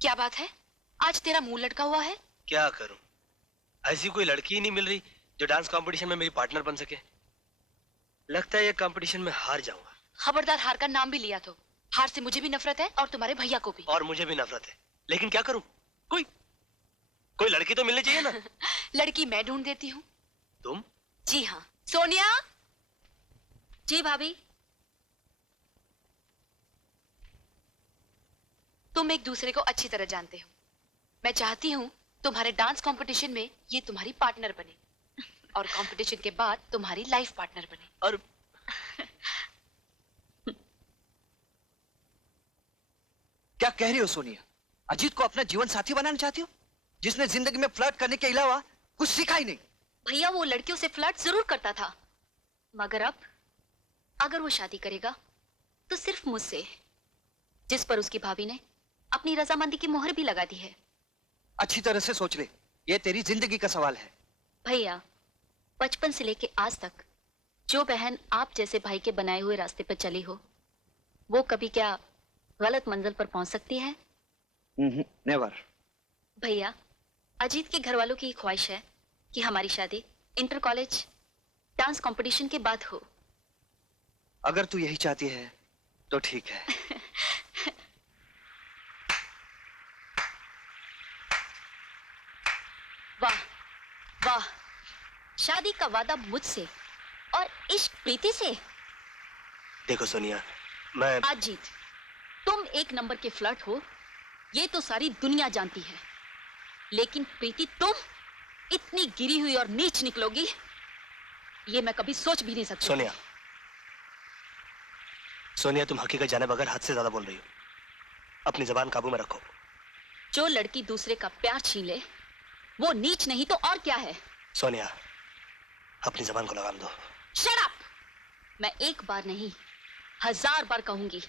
क्या बात है, आज तेरा मुंह लटका हुआ है? क्या करूं, ऐसी कोई लड़की ही नहीं मिल रही जो डांस कंपटीशन में मेरी पार्टनर बन सके। लगता है ये कंपटीशन में हार जाऊंगा। खबरदार हार का नाम भी लिया तो। हार से मुझे भी नफरत है और तुम्हारे भैया को भी। और मुझे भी नफरत है, लेकिन क्या करूं? कोई लड़की तो मिलनी चाहिए ना। लड़की मैं ढूंढ देती हूँ। तुम? जी हाँ। सोनिया। जी भाभी। तुम एक दूसरे को अच्छी तरह जानते हो। मैं चाहती हूँ तुम्हारे डांस कंपटीशन में ये तुम्हारी पार्टनर बने और कंपटीशन के बाद तुम्हारी लाइफ पार्टनर बने। और क्या कह रही हो सोनिया? अजीत को अपना जीवन साथी बनाना चाहती हो, जिसने जिंदगी में फ्लर्ट करने के अलावा कुछ सीखा ही नहीं? भैया वो लड़कियों से फ्लर्ट जरूर करता था, मगर अब अगर वो शादी करेगा तो सिर्फ मुझसे, जिस पर उसकी भाभी ने अपनी रजामंदी की मोहर भी लगा दी है। अच्छी तरह से सोच ले, ये तेरी जिंदगी का सवाल है। भैया, बचपन से लेके आज तक जो बहन आप जैसे भाई के बनाए हुए रास्ते पर चली हो, वो कभी क्या गलत मंजिल पर पहुंच सकती है? नेवर। भैया, अजीत के घर वालों की ख्वाहिश है कि हमारी शादी इंटर कॉलेज डांस कंपटीशन के बाद हो। अगर तू यही चाहती है तो ठीक है। वाह वाह, शादी का वादा मुझसे और इश्क प्रीति से। देखो सोनिया, मैं अजीत, तुम एक नंबर के फ्लर्ट हो, ये तो सारी दुनिया जानती है, लेकिन प्रीति तुम इतनी गिरी हुई और नीच निकलोगी, ये मैं कभी सोच भी नहीं सकती। सोनिया, तुम हकीकत जाने बगैर हद से ज्यादा बोल रही हो। अपनी जबान काबू में रखो। जो लड़की दूसरे का प्यार छीन ले वो नीच नहीं तो और क्या है? सोनिया, अपनी जबान को लगाम दो। Shut up! मैं एक बार नहीं 1000 बार कहूंगी।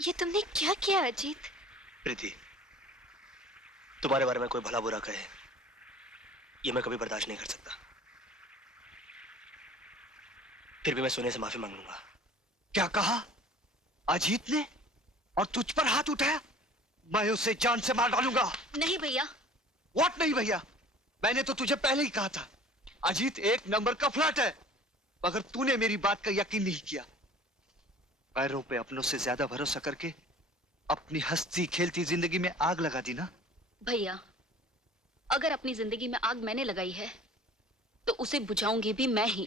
ये तुमने क्या किया अजीत? प्रीति, तुम्हारे बारे में कोई भला बुरा कहे, ये मैं कभी बर्दाश्त नहीं कर सकता। फिर भी मैं सोनिया से माफी मांग लूंगा। क्या कहा? अजीत ने? और तुझ पर हाथ उठाया? मैं उसे जान से मार डालूंगा। नहीं भैया। व्हाट नहीं भैया? मैंने तो तुझे पहले ही कहा था, अजीत एक नंबर का फ्लर्ट है, मगर तूने मेरी बात का यकीन नहीं किया। पैरों पे अपनों से ज्यादा भरोसा करके अपनी हंसती खेलती जिंदगी में आग लगा दी ना। भैया, अगर अपनी जिंदगी में आग मैंने लगाई है तो उसे बुझाऊंगी भी मैं ही।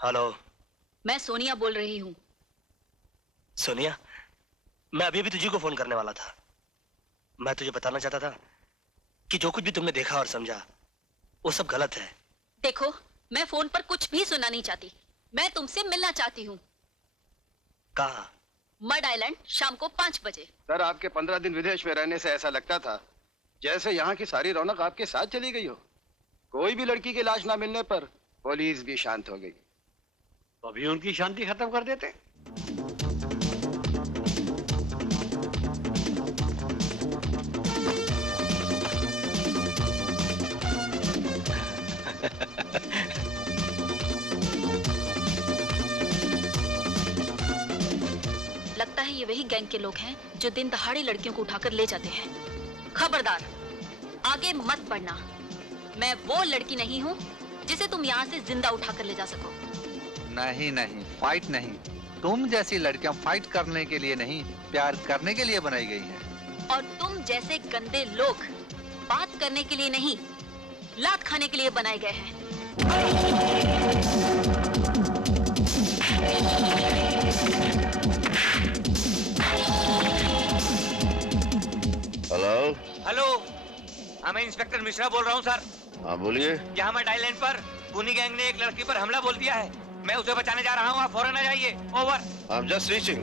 हेलो, मैं सोनिया बोल रही हूँ। सोनिया, मैं अभी भी तुझे को फोन करने वाला था। मैं तुझे बताना चाहता था कि जो कुछ भी तुमने देखा और समझा वो सब गलत है। देखो, मैं फोन पर कुछ भी सुनना नहीं चाहती, मैं तुमसे मिलना चाहती हूँ। कहाँ? मड आइलैंड, शाम को 5 बजे। सर, आपके 15 दिन विदेश में रहने से ऐसा लगता था जैसे यहाँ की सारी रौनक आपके साथ चली गई हो। कोई भी लड़की की लाश ना मिलने पर पुलिस भी शांत हो गई। तो अभी उनकी शांति खत्म कर देते। लगता है ये वही गैंग के लोग हैं जो दिन दहाड़े लड़कियों को उठाकर ले जाते हैं। खबरदार, आगे मत बढ़ना। मैं वो लड़की नहीं हूँ जिसे तुम यहाँ से जिंदा उठाकर ले जा सको। नहीं नहीं, फाइट नहीं। तुम जैसी लड़कियां फाइट करने के लिए नहीं, प्यार करने के लिए बनाई गई हैं। और तुम जैसे गंदे लोग बात करने के लिए नहीं, लात खाने के लिए बनाए गए हैं। हेलो हेलो, मैं इंस्पेक्टर मिश्रा बोल रहा हूँ सर। हाँ बोलिए। यहाँ मैं आइलैंड पर पुनी गैंग ने एक लड़की पर हमला बोल दिया है। मैं उसे बचाने जा रहा हूँ, आप फौरन आ जाइए। ओवर। I'm just reaching.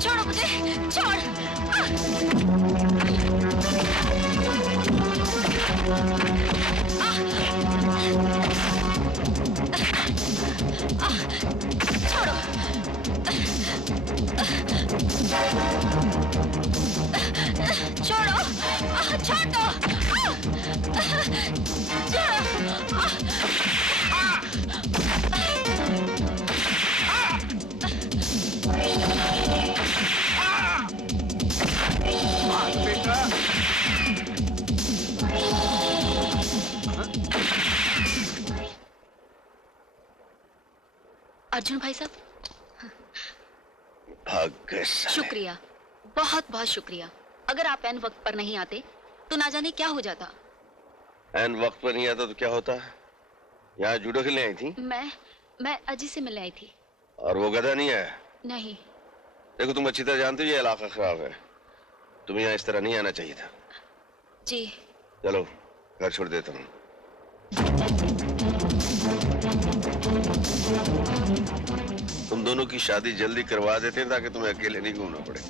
छोड़ो मुझे, छोड़। छोड़ो। छोड़ो, छोड़ दो। अर्जुन भाई साहब, भाग गए साले। शुक्रिया, बहुत बहुत शुक्रिया। अगर आप एन वक्त पर नहीं आते तो ना जाने क्या हो जाता। एन वक्त पर नहीं आता तो क्या होता? यहाँ जूडो खेलने आई थी मैं अजी से मिलने आई थी। और वो गधा नहीं आया? नहीं। देखो तुम अच्छी तरह जानते हो ये इलाका खराब है, तुम्हें यहाँ इस तरह नहीं आना चाहिए था। जी। चलो घर छोड़ देता हूँ। तुम दोनों की शादी जल्दी करवा देते हैं ताकि तुम्हें अकेले नहीं घूमना पड़े।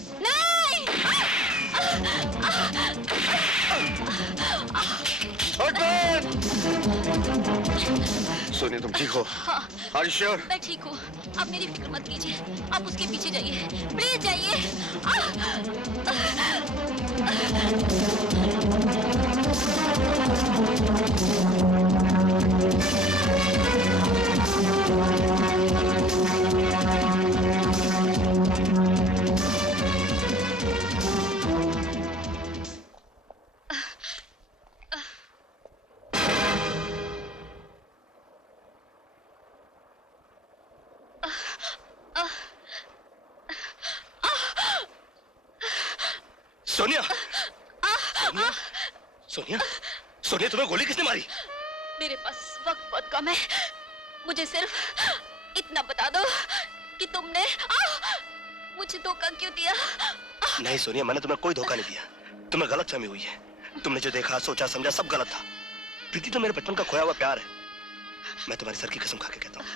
सोनी तुम ठीक हो? हाँ, Are you sure? मैं ठीक हूँ। आप मेरी फिक्र मत कीजिए, आप उसके पीछे जाइए, प्लीज जाइए। सोनिया, सोनिया, सोनिया, सोनिया तुम्हें गोली किसने मारी? मेरे पास वक्त बहुत कम है, मुझे सिर्फ इतना बता दो कि तुमने मुझे धोखा क्यों दिया? नहीं सोनिया, मैंने तुम्हें कोई धोखा नहीं दिया। तुम्हें गलतफहमी हुई है। तुमने जो देखा, सोचा, समझा सब गलत था। प्रीति तो मेरे बचपन का खोया हुआ प्यार है। मैं तुम्हारी सर की कसम खा के कहता हूँ,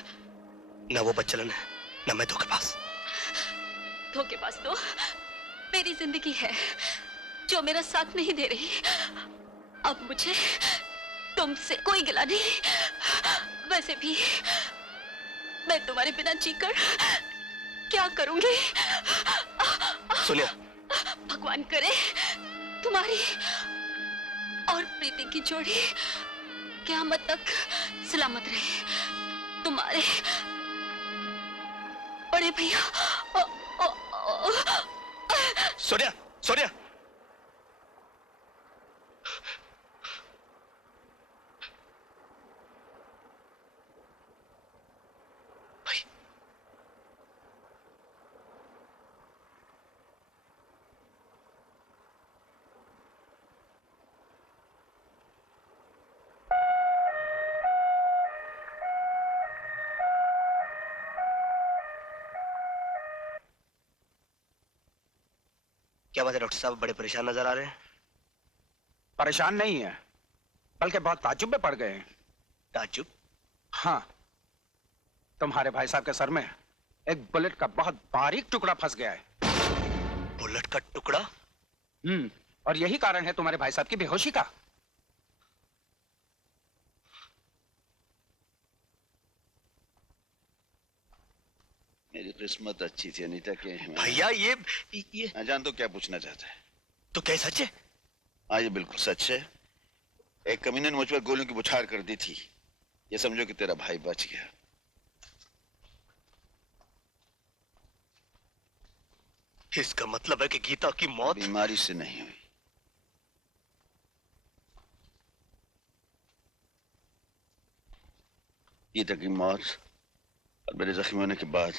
ना वो बच्चलन है, ना मैं धोखेबाज। धोखेबाज तो मेरी जिंदगी है जो मेरा साथ नहीं दे रही। अब मुझे तुमसे कोई गिला नहीं। वैसे भी मैं तुम्हारे बिना जीकर क्या करूंगी? सोनिया, भगवान करे तुम्हारी और प्रीति की जोड़ी क़यामत तक सलामत रहे। तुम्हारे बड़े भैया। सोनिया, सोनिया, भाई क्या बात है डॉक्टर साहब, बड़े परेशान नजर आ रहे हैं। परेशान नहीं है, बल्कि बहुत ताज्जुब में पड़ गए हैं। ताज्जुब? हाँ, तुम्हारे भाई साहब के सर में एक बुलेट का बहुत बारीक टुकड़ा फंस गया है। बुलेट का टुकड़ा? और यही कारण है तुम्हारे भाई साहब की बेहोशी का। मेरी किस्मत अच्छी थी अनीता के। भैया ये मैं जान तो क्या पूछना चाहता है। तो क्या सच है? हाँ ये बिल्कुल सच है। एक कमीने ने मुझ पर गोलियों की बौछार कर दी थी। ये समझो कि तेरा भाई बच गया। इसका मतलब है कि गीता की मौत बीमारी से नहीं हुई। गीता की मौत और मेरे जख्मी होने के बाद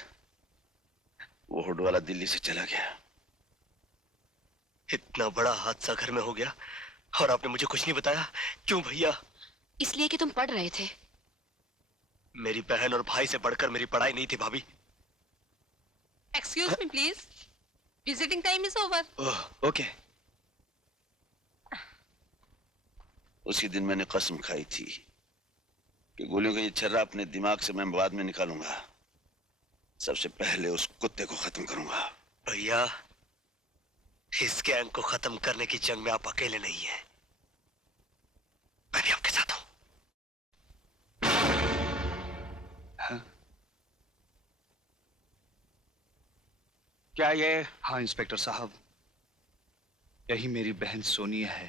वो हुड वाला दिल्ली से चला गया। इतना बड़ा हादसा घर में हो गया और आपने मुझे कुछ नहीं बताया। क्यों भैया? इसलिए कि तुम पढ़ रहे थे। मेरी बहन और भाई से बढ़कर मेरी पढ़ाई नहीं थी भाभी। Excuse me, please. Visiting time is over. Okay. उसी दिन मैंने कसम खाई थी कि गोलियों का ये छर्रा अपने दिमाग से मैं बाद में निकालूंगा। सबसे पहले उस कुत्ते को खत्म करूंगा। भैया, इस गैंग को खत्म करने की जंग में आप अकेले नहीं हैं। मैं भी आपके साथ हूं। क्या ये? हाँ इंस्पेक्टर साहब, यही मेरी बहन सोनिया है।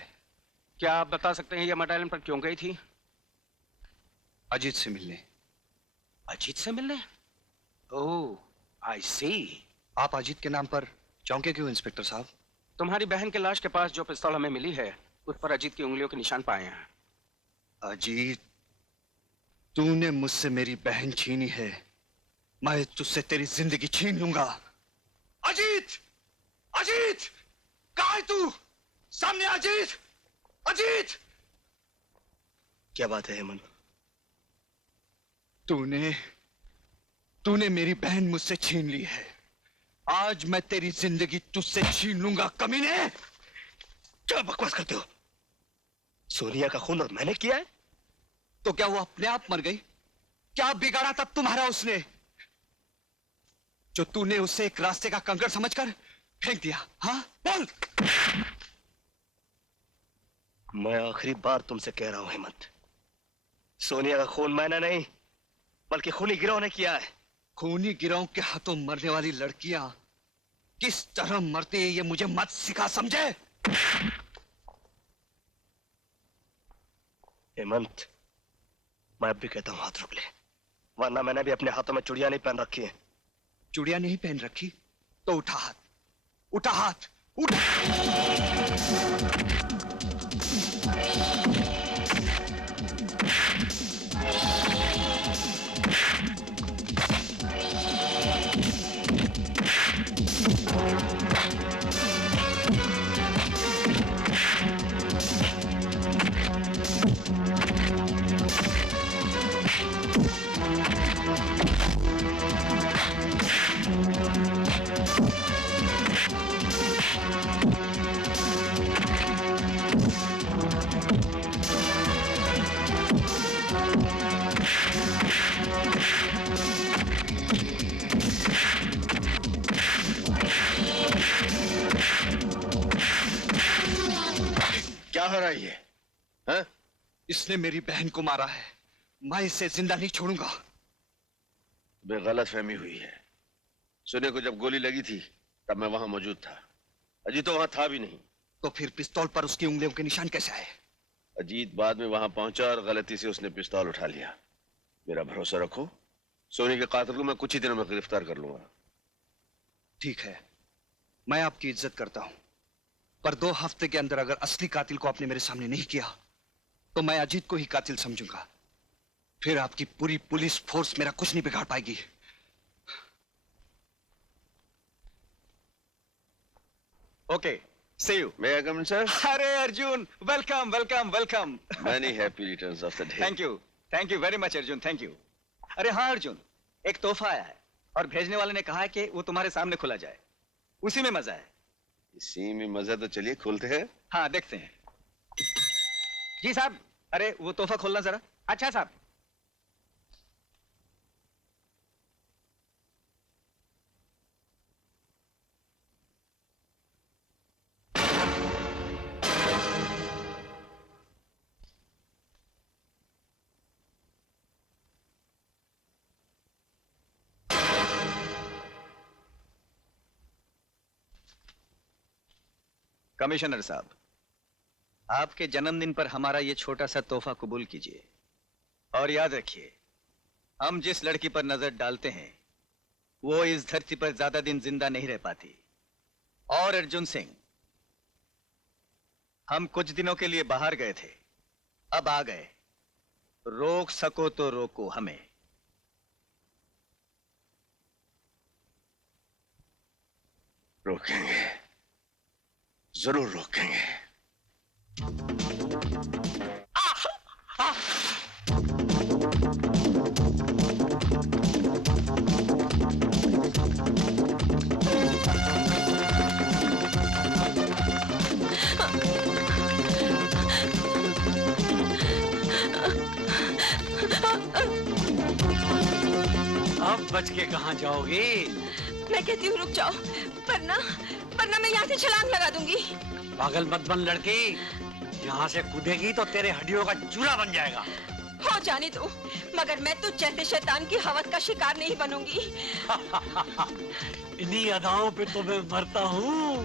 क्या आप बता सकते हैं ये मर्डर आइलैंड पर क्यों गई थी? अजीत से मिलने। अजीत से मिलने? ओह, आई सी। आप अजीत के नाम पर चौंके क्यों इंस्पेक्टर साहब? तुम्हारी बहन के लाश के पास जो पिस्तौल हमें मिली है उस पर अजीत की उंगलियों के निशान पाए हैं। अजीत, तूने मुझसे मेरी बहन छीनी है, मैं तुझसे तेरी जिंदगी छीन लूंगा। अजीत! अजीत! कहाँ है तू? सामने अजीत! अजीत! क्या बात है हेमंत? तूने मेरी बहन मुझसे छीन ली है। आज मैं तेरी जिंदगी तुझसे छीन लूंगा, कमीने! क्या बकवास करते हो? सोनिया का खून और मैंने किया है? तो क्या वो अपने आप मर गई? क्या बिगाड़ा तब तुम्हारा उसने, जो तूने उसे एक रास्ते का कंकड़ समझकर फेंक दिया? हाँ, बोल। मैं आखिरी बार तुमसे कह रहा हूं हेमंत, सोनिया का खून मैंने नहीं बल्कि खूनी गिरोह ने किया है। खूनी गिरोह के हाथों मरने वाली लड़कियां किस तरह मरती है ये मुझे मत सिखा, समझे? हेमंत, मैं अब भी कहता हूं हाथ रोक ले, वरना मैंने भी अपने हाथों में चूड़ियां नहीं पहन रखी हैं। चूड़ियां नहीं पहन रखी तो उठा हाथ, उठा हाथ, उठा। क्या हो रहा है ये? हाँ? इसने मेरी बहन को मारा है, मैं इसे जिंदा नहीं छोड़ूंगा। गलत फहमी हुई है। सोनिया को जब गोली लगी थी तब मैं वहां मौजूद था। अजीत तो वहां था भी नहीं। तो फिर पिस्तौल पर उसकी उंगलियों के निशान कैसे आए? अजीत बाद में वहां पहुंचा और गलती से उसने पिस्तौल उठा लिया। मेरा भरोसा रखो, सोनी के कातिल को मैं कुछ ही दिनों में गिरफ्तार कर लूंगा। ठीक है, मैं आपकी इज्जत करता हूं, पर 2 हफ्ते के अंदर अगर असली कातिल को आपने मेरे सामने नहीं किया तो मैं अजीत को ही कातिल समझूंगा। फिर आपकी पूरी पुलिस फोर्स मेरा कुछ नहीं बिगाड़ पाएगी। Okay, see you. May I come in, sir? अरे Arjun, welcome welcome welcome. Many happy returns of the day. Thank you very much Arjun, thank you. अरे हाँ अर्जुन, एक तोहफा आया है और भेजने वाले ने कहा है कि वो तुम्हारे सामने खुला जाए, उसी में मजा है। इसी में मजा तो चलिए खोलते हैं। हाँ देखते हैं। जी साहब, अरे वो तोहफा खोलना जरा। अच्छा साहब। कमिश्नर साहब, आपके जन्मदिन पर हमारा ये छोटा सा तोहफा कबूल कीजिए और याद रखिए, हम जिस लड़की पर नजर डालते हैं वो इस धरती पर ज्यादा दिन जिंदा नहीं रह पाती। और अर्जुन सिंह, हम कुछ दिनों के लिए बाहर गए थे, अब आ गए, रोक सको तो रोको हमें। रोकेंगे, जरूर रोकेंगे। अब बच के कहाँ जाओगी? मैं कहती हूँ रुक जाओ, वरना वरना मैं यहाँ से छलांग लगा दूंगी। पागल मत बन लड़की, यहाँ से कूदेगी तो तेरे हड्डियों का चूरा बन जाएगा। हो जाने दो, मगर मैं तो जैसे शैतान की हवस का शिकार नहीं बनूंगी। इन्हीं अदाओं पे तो मैं मरता हूँ।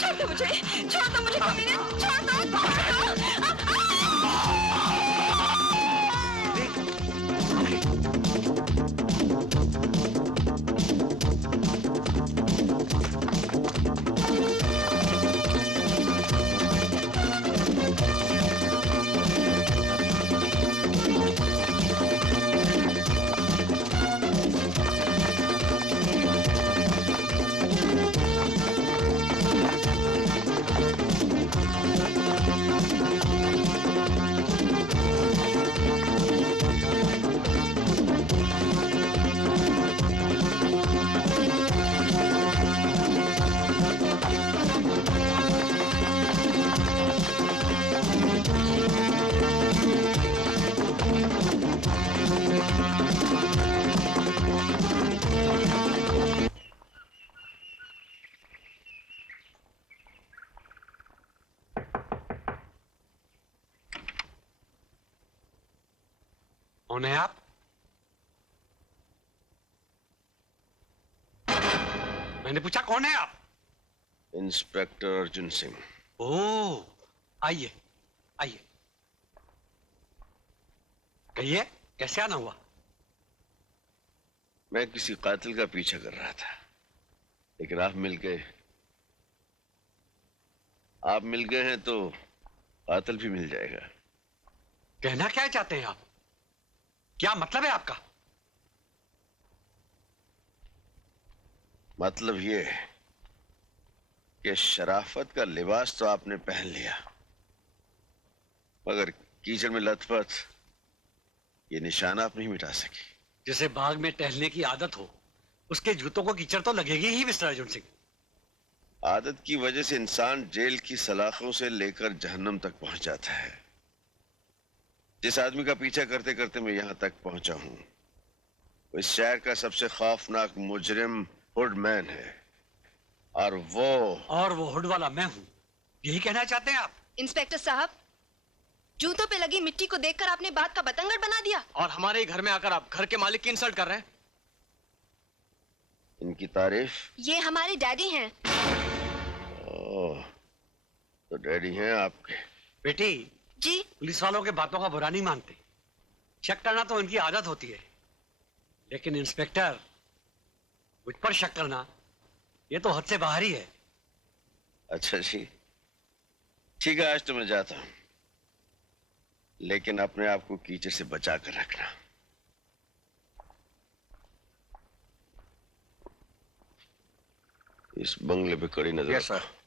छोड़ दो मुझे, छोड़ दो मुझे कमीने, छोड़ दो, छोड़ दो। कौन है आप? मैंने पूछा कौन है आप? इंस्पेक्टर अर्जुन सिंह। ओह, आइए आइए, कहिए कैसे आना हुआ? मैं किसी कातिल का पीछा कर रहा था, लेकिन आप मिल गए। आप मिल गए हैं तो कातिल भी मिल जाएगा। कहना क्या चाहते हैं आप? क्या मतलब है आपका? मतलब ये है कि शराफत का लिबास तो आपने पहन लिया, मगर कीचड़ में लथपथ ये निशान आप नहीं मिटा सकी। जिसे बाग में टहलने की आदत हो, उसके जूतों को कीचड़ तो लगेगी ही मिस्टर अर्जुन सिंह। आदत की वजह से इंसान जेल की सलाखों से लेकर जहन्नम तक पहुंच जाता है। जिस आदमी का पीछा करते करते मैं यहां तक पहुंचा हूं, वो इस शहर का सबसे खौफनाक मुजरिम हुडमैन है, और वो हुड वाला मैं हूं, यही कहना चाहते हैं आप? इंस्पेक्टर साहब, जूतों पे लगी मिट्टी को देखकर आपने बात का बतंगड़ बना दिया। और हमारे ही घर में आकर आप घर के मालिक की इंसल्ट कर रहे हैं। इनकी तारीफ? ये हमारे डैडी हैं। ओह, तो डैडी हैं आपके। बेटी जी? पुलिस वालों के बातों का बुरा नहीं मानते, शक करना तो उनकी आदत होती है, लेकिन इंस्पेक्टर मुझ पर शक करना ये तो हद से बाहर ही है। अच्छा जी, ठीक है, आज तो मैं जाता हूं, लेकिन अपने आप को कीचड़ से बचा कर रखना। इस बंगले पे कड़ी नजर यस सर।